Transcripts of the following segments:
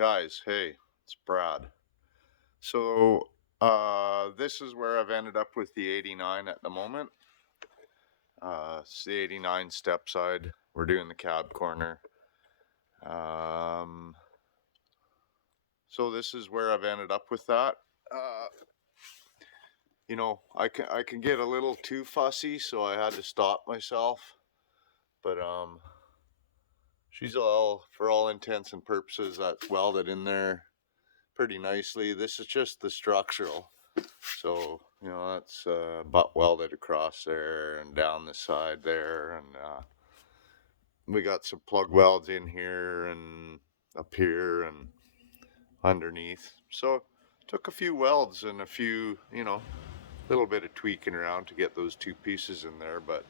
Guys, hey, it's Brad. So, this is where I've ended up with the 89 at the moment. It's the 89 Stepside. We're doing the cab corner. So this is where I've ended up with that. I can get a little too fussy, so I had to stop myself. But she's for all intents and purposes, that's welded in there pretty nicely. This is just the structural. So, that's butt welded across there and down the side there. And we got some plug welds in here and up here and underneath. So, took a few welds and a few, little bit of tweaking around to get those two pieces in there. But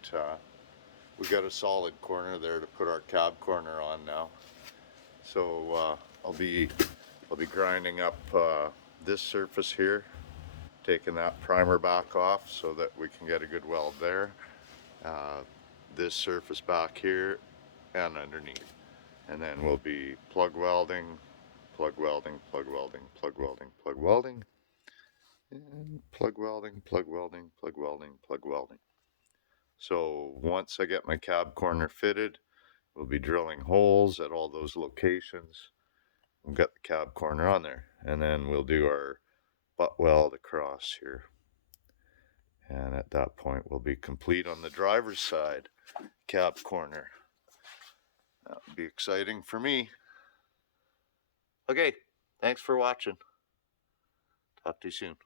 we got a solid corner there to put our cab corner on now. So, I'll be grinding up this surface here, taking that primer back off so that we can get a good weld there. This surface back here and underneath. And then we'll be plug welding, plug welding, plug welding, plug welding, plug welding, and plug welding, plug welding, plug welding, plug welding. So once I get my cab corner fitted, we'll be drilling holes at all those locations. We've got the cab corner on there, and then we'll do our butt weld across here. And at that point, we'll be complete on the driver's side cab corner. That would be exciting for me. Okay, thanks for watching. Talk to you soon.